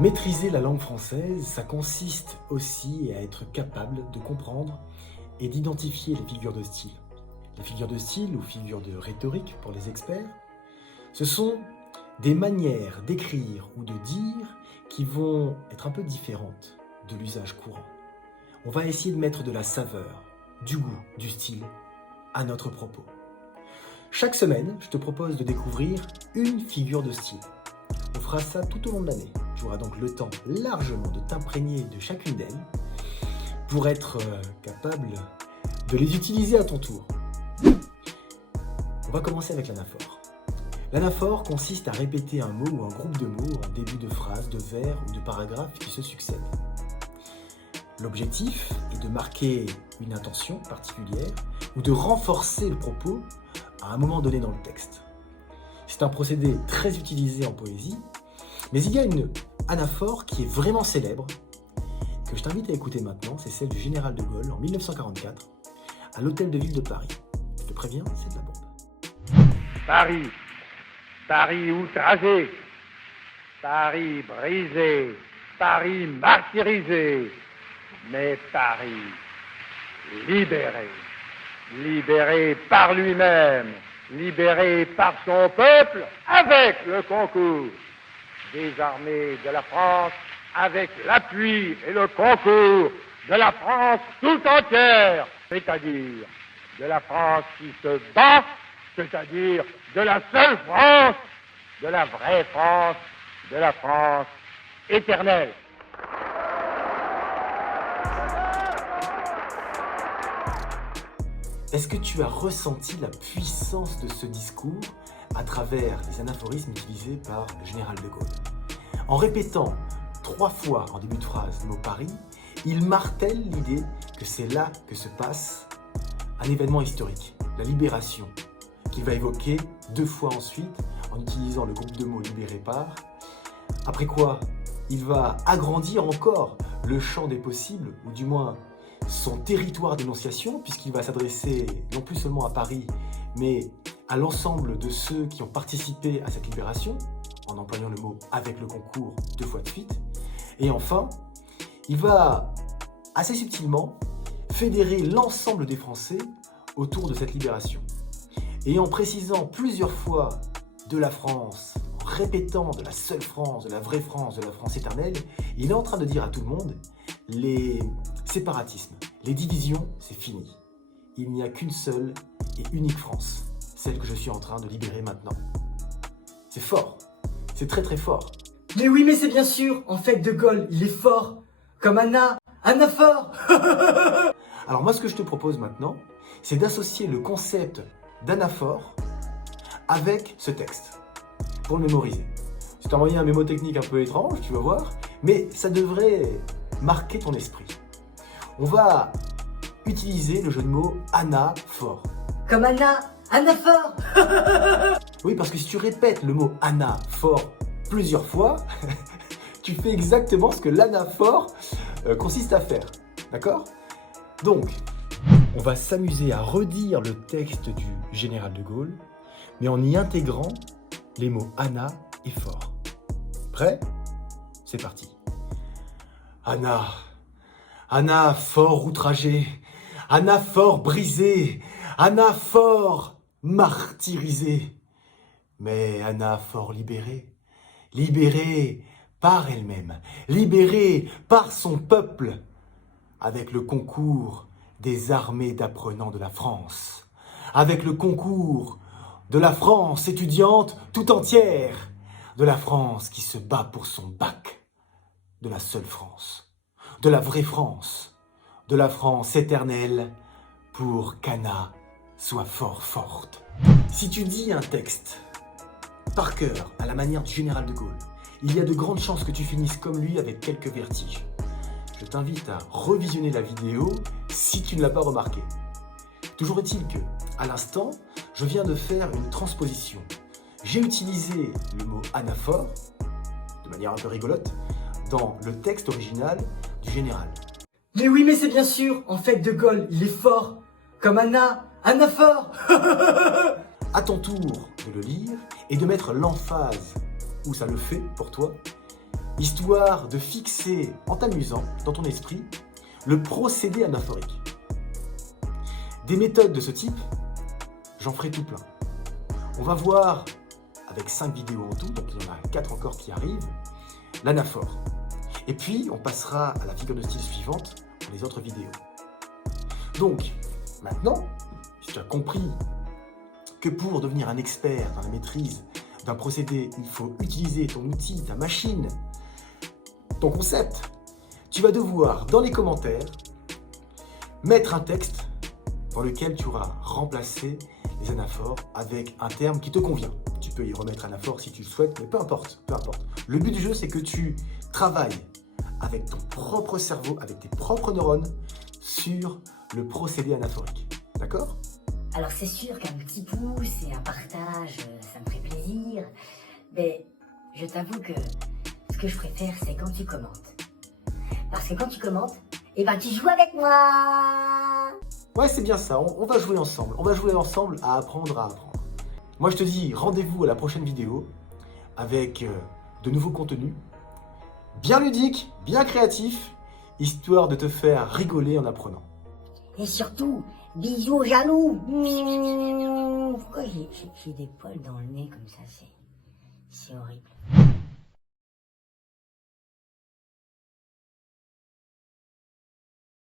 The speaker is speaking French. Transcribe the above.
Maîtriser la langue française, ça consiste aussi à être capable de comprendre et d'identifier les figures de style. Les figures de style ou figures de rhétorique pour les experts, ce sont des manières d'écrire ou de dire qui vont être un peu différentes de l'usage courant. On va essayer de mettre de la saveur, du goût, du style à notre propos. Chaque semaine, je te propose de découvrir une figure de style. On fera ça tout au long de l'année. Tu auras donc le temps largement de t'imprégner de chacune d'elles pour être capable de les utiliser à ton tour. On va commencer avec l'anaphore. L'anaphore consiste à répéter un mot ou un groupe de mots en début de phrase, de vers ou de paragraphe qui se succèdent. L'objectif est de marquer une intention particulière ou de renforcer le propos à un moment donné dans le texte. C'est un procédé très utilisé en poésie, mais il y a une anaphore qui est vraiment célèbre, que je t'invite à écouter maintenant, c'est celle du général de Gaulle en 1944, à l'hôtel de ville de Paris. Je te préviens, c'est de la bombe. Paris, Paris outragé, Paris brisé, Paris martyrisé, mais Paris libéré, libéré par lui-même, libéré par son peuple, avec le concours des armées de la France, avec l'appui et le concours de la France tout entière, c'est-à-dire de la France qui se bat, c'est-à-dire de la seule France, de la vraie France, de la France éternelle. Est-ce que tu as ressenti la puissance de ce discours à travers les anaphorismes utilisés par le général de Gaulle? En répétant 3 fois en début de phrase le mot Paris, il martèle l'idée que c'est là que se passe un événement historique, la libération, qu'il va évoquer 2 fois ensuite en utilisant le groupe de mots libéré par. Après quoi, il va agrandir encore le champ des possibles, ou du moins son territoire d'énonciation, puisqu'il va s'adresser non plus seulement à Paris, mais à l'ensemble de ceux qui ont participé à cette libération, en employant le mot « avec le concours » 2 fois de suite. Et enfin, il va assez subtilement fédérer l'ensemble des Français autour de cette libération. Et en précisant plusieurs fois de la France, en répétant de la seule France, de la vraie France, de la France éternelle, il est en train de dire à tout le monde, les séparatismes, les divisions, c'est fini. Il n'y a qu'une seule et unique France, celle que je suis en train de libérer maintenant. C'est fort, c'est très très fort. Mais oui, mais c'est bien sûr, en fait, De Gaulle, il est fort, comme anaphore. Alors moi, ce que je te propose maintenant, c'est d'associer le concept d'anaphore avec ce texte, pour le mémoriser. Je t'ai envoyé un mémo technique un peu étrange, tu vas voir, mais ça devrait marquer ton esprit. On va utiliser le jeu de mots anaphore. Comme anaphore. Oui, parce que si tu répètes le mot anaphore plusieurs fois, tu fais exactement ce que l'anaphore consiste à faire. D'accord? Donc, on va s'amuser à redire le texte du général de Gaulle, mais en y intégrant les mots ana et fort. Prêt? C'est parti. Anna fort outragé, Anna fort brisé, Anna fort martyrisé, mais Anna fort libérée, libérée par elle-même, libérée par son peuple, avec le concours des armées d'apprenants de la France, avec le concours de la France étudiante tout entière, de la France qui se bat pour son bac, de la seule France, de la vraie France, de la France éternelle, pour qu'Anna soit fort forte. Si tu dis un texte par cœur, à la manière du général de Gaulle, il y a de grandes chances que tu finisses comme lui avec quelques vertiges. Je t'invite à revisionner la vidéo si tu ne l'as pas remarqué. Toujours est-il que, à l'instant, je viens de faire une transposition. J'ai utilisé le mot anaphore, de manière un peu rigolote, dans le texte original du général. Mais oui, mais c'est bien sûr, en fait, De Gaulle, il est fort, comme anaphore. À ton tour de le lire et de mettre l'emphase où ça le fait pour toi histoire de fixer, en t'amusant, dans ton esprit, le procédé anaphorique. Des méthodes de ce type, j'en ferai tout plein. On va voir, avec 5 vidéos en tout, donc il y en a 4 encore qui arrivent, l'anaphore. Et puis, on passera à la figure de style suivante pour les autres vidéos. Donc, maintenant, si tu as compris que pour devenir un expert dans la maîtrise d'un procédé, il faut utiliser ton outil, ta machine, ton concept, tu vas devoir, dans les commentaires, mettre un texte dans lequel tu auras remplacé les anaphores avec un terme qui te convient. Tu peux y remettre anaphore si tu le souhaites, mais peu importe, peu importe. Le but du jeu, c'est que tu travailles avec ton propre cerveau, avec tes propres neurones, sur le procédé anaphorique. D'accord ? Alors c'est sûr qu'un petit pouce et un partage, ça me ferait plaisir. Mais je t'avoue que ce que je préfère, c'est quand tu commentes. Parce que quand tu commentes, eh ben tu joues avec moi. Ouais, c'est bien ça, on va jouer ensemble. On va jouer ensemble à apprendre. Moi, je te dis rendez-vous à la prochaine vidéo avec de nouveaux contenus bien ludiques, bien créatifs, histoire de te faire rigoler en apprenant. Et surtout, bisous aux jaloux. Pourquoi j'ai des poils dans le nez comme ça, c'est horrible.